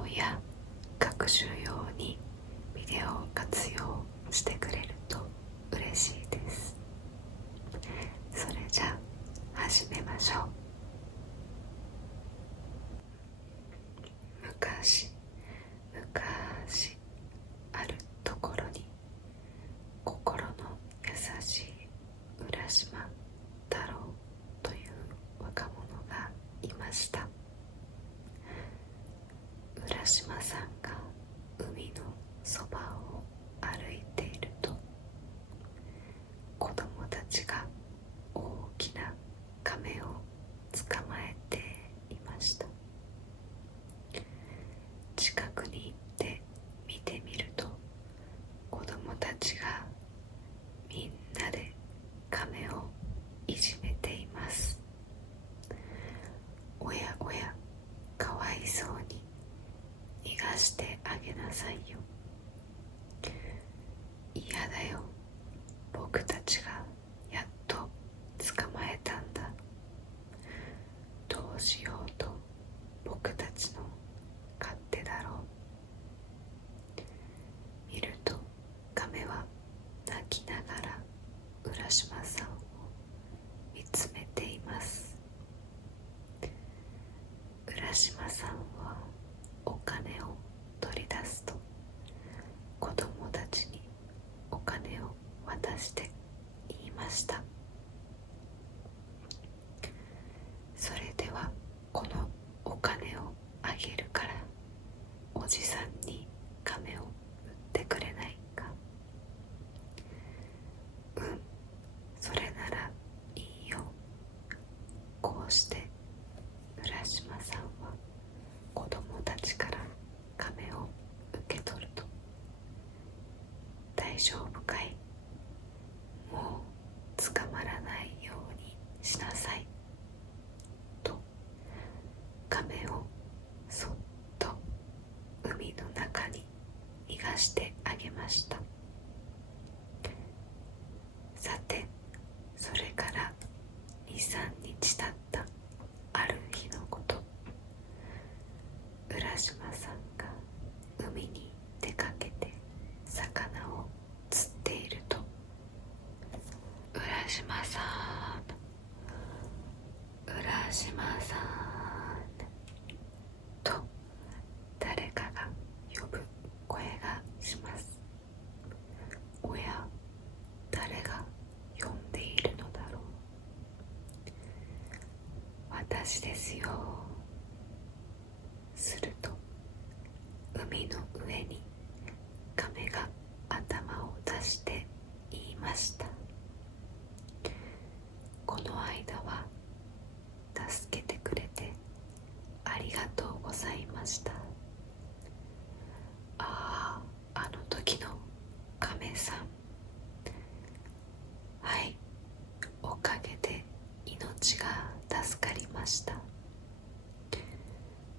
業や学習用にビデオを活用してくれると嬉しいです。それじゃあ始めましょう。昔あるところに心の優しい浦島太郎という若者がいました。浦島さんが海のそばを歩いていると、子供たちが大きな亀を捕まえていました。近くに行って見てみると、子供たちがみんなで亀をいじめています。おやおや、かわいそうに、逃がしてあげなさいよ。嫌だよ、僕たちがやっと捕まえたんだ。どうしようと僕たちの勝手だろう。見ると亀は泣きながら浦島さんを見つめています。浦島さんはお金を取り出すと、子供たちにお金を渡して言いました。それではこのお金をあげるから、おじさんに亀を売ってくれないか。それならいいよ。こうして浦島さんは子供たちから亀を受け取ると、大丈夫かい、もう捕まらないようにしなさいと、亀をそっと海の中に逃がしてあげました。さて、それから2、3日経ったある日のこと、浦島さんが海に出かけて魚を釣っていると、浦島さん、浦島さんと誰かが呼ぶ声がします。おや、誰が呼んでいるのだろう。私ですよ。すると海の上に亀が頭を出して言いました。この間は助けてくれてありがとうございました。ああ、あの時の亀さん。はい、おかげで命が助かりました。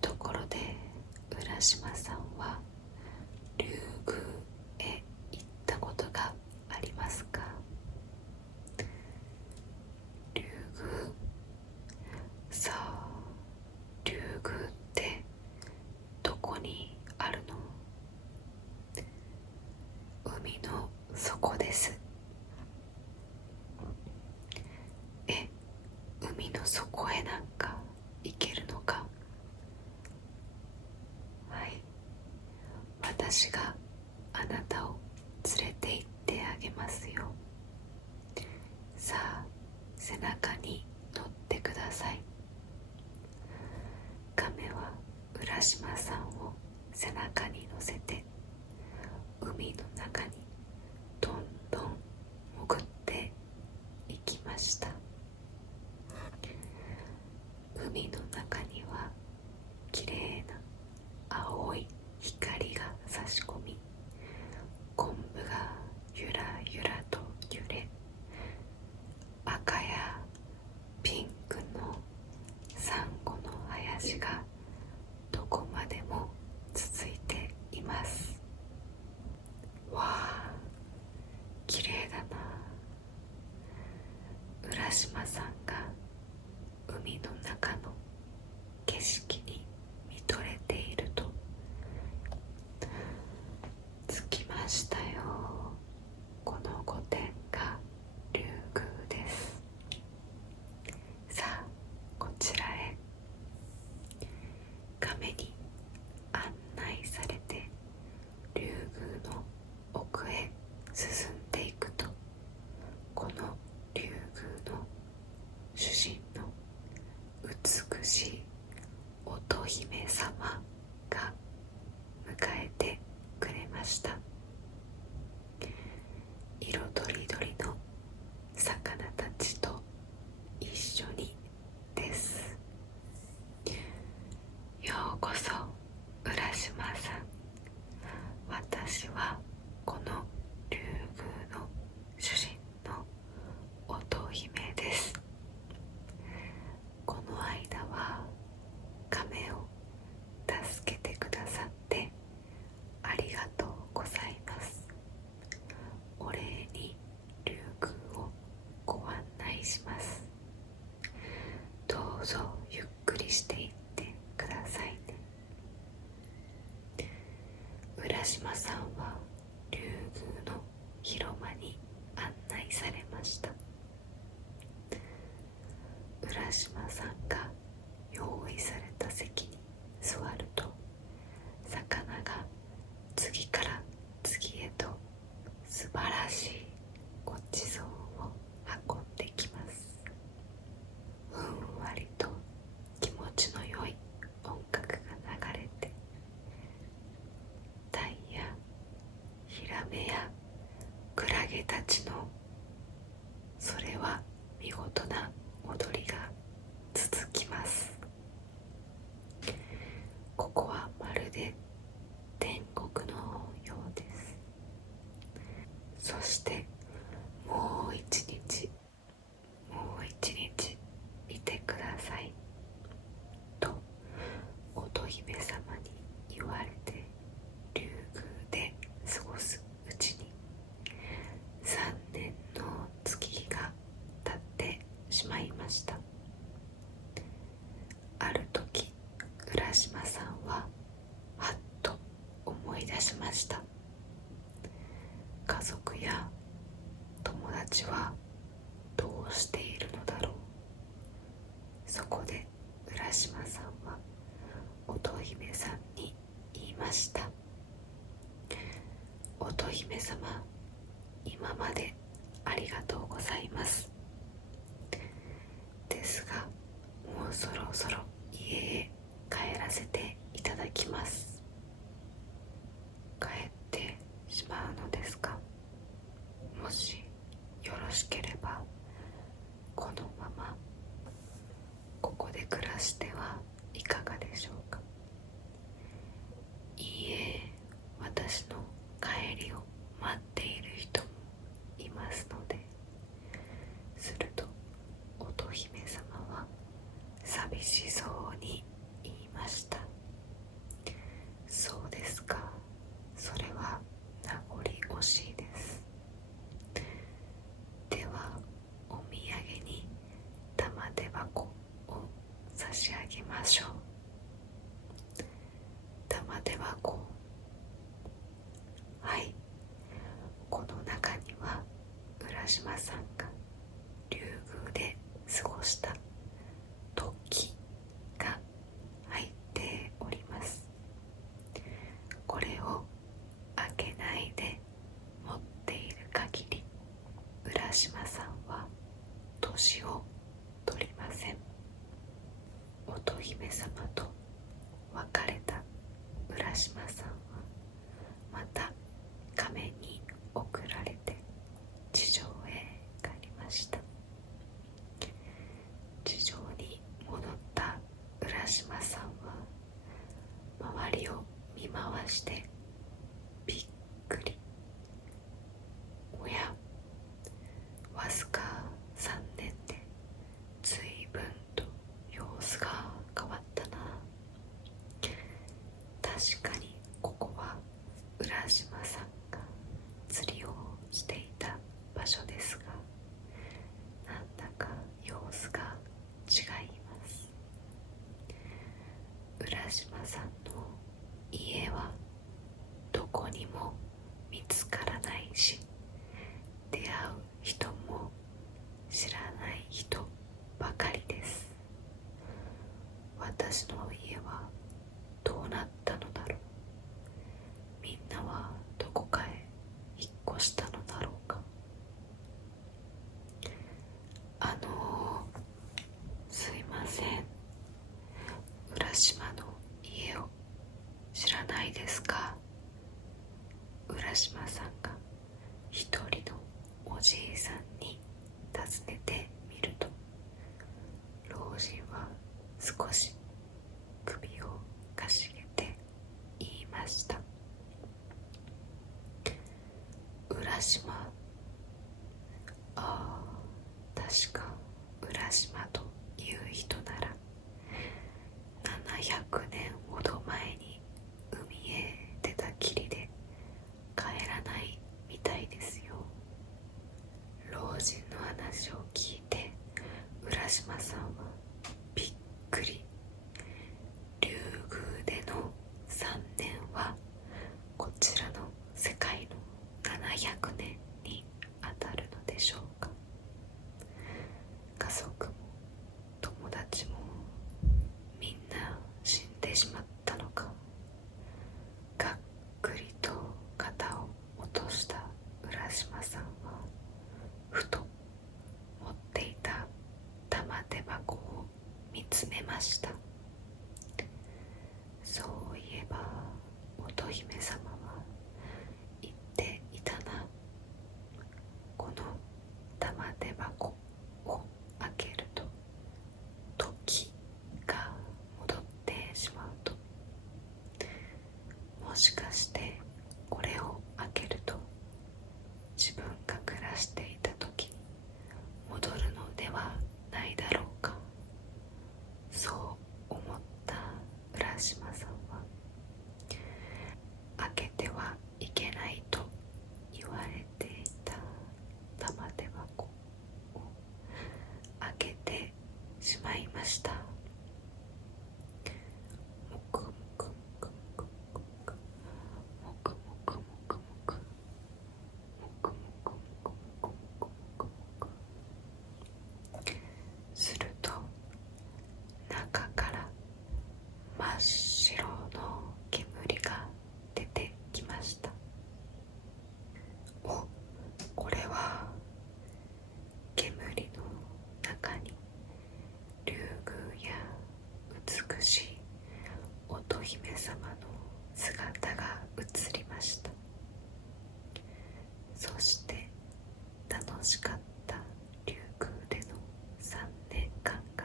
ところで浦島さんは竜宮へ行ったことがありますか？竜宮、さあ、竜宮ってどこにあるの？海の底です。海の底へなんか行けるのか？はい、私があなたを連れて行ってあげますよ。さあ、背中に乗ってください。亀は浦島さんを背中に乗せて海の中にどんどん潜っていきました。海の中にはきれいな青い光が差し込み、昆布がゆらゆらと揺れ、赤やピンクのサンゴの林がどこまでも続いています。わあ、きれいだな。浦島さんが海の中の景色に見とれていると、の竜宮の主人の美しい乙姫様が迎えてくれました。色とりどりの魚たちと一緒にです。ようこそ浦島さん。私はこの竜宮の主人の乙姫です。この間は亀を助けてくださってありがとうございます。お礼に竜宮をご案内します。どうぞゆっくりしていってくださいね。浦島さんは竜宮の広間に案内されました。浦島さんが用意された席に座ると、魚が次から次へと素晴らしいごちそうを運んできます。ふんわりと気持ちの良い音楽が流れて、鯛やヒラメやクラゲたちのそれは見事な踊りが続きます。ここはまるで天国のようです。そしてもう一日いてくださいと乙姫様に言われて、竜宮で過ごすうちに3年の月日が経ってしまいました。ある時、浦島さんははっと思い出しました。家族や友達はどうしているのだろう。そこで浦島さんは乙姫さんに言いました。乙姫様、今までありがとうございます。ですが、もうそろそろ家へ帰らせていただきます。帰ってしまうのですか？もしよろしければ、このままここで暮らしてはいかがでしょうか？いいえ、私の帰りを待っている人もいますので。すると乙姫様は寂しそうに言いました。そうですか、それは名残惜しいです。ではお土産に玉手箱を差し上げましょう。玉手箱、はい、この中には浦島さんが竜宮で過ごした時が入っております。これを開けないで持っている限り、浦島さんは年を取りません。乙姫様と別れた浦島さんはまた亀に送られて地上へ帰りました。確か浦島という人なら700年ほど前に海へ出たきりで帰らないみたいですよ。老人の話を聞いて浦島さんはびっくり。竜宮での3年はこちらの世界の700年にあたるのでしょうか。家族も友達もみんな死んでしまったのか。がっくりと肩を落とした浦島さんはふと持っていた玉手箱を見つめました。そういえば乙姫様は言っていたな。この玉手箱を開けると時が戻ってしまうと。もしかしてこれを開けると自分が暮らしていた時に戻るのではないだろうか。そう思った浦島さんは開けてはいけないと言われていた玉手箱を開けてしまいました。もくもくもくもくもくもくもくもくもくもくもくもくもくもく。すると中から真っ白の煙が出てきました。お、これは煙の中に竜宮や美しい乙姫様の姿が映りました。そして楽しかった竜宮での3年間が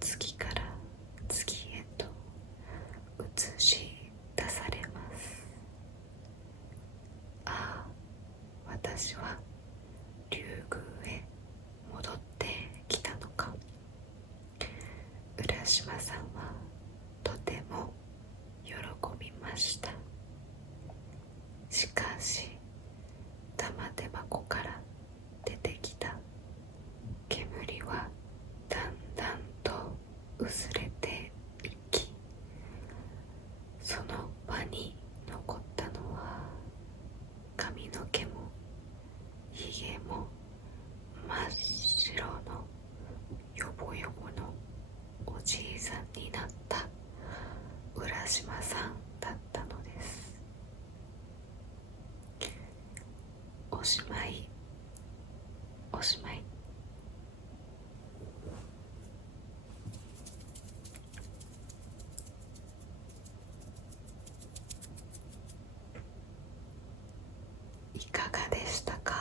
次から次へと映し出されます。ああ、私は竜宮へ戻ってきたのか。浦島さんはとても喜びました。しかし玉手箱から出てきた煙はだんだんと薄れていき、その場に残ったのは髪の毛もひげも真っ白のよぼよぼのおじいさんになった浦島さんだったのです。おしまい。おしまい。いかがでしたか？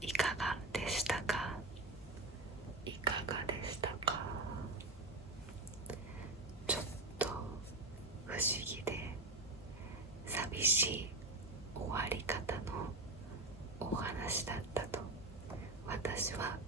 いかがでしたか？いかがでしたか？ちょっと不思議で寂しい終わり方のお話だったと私は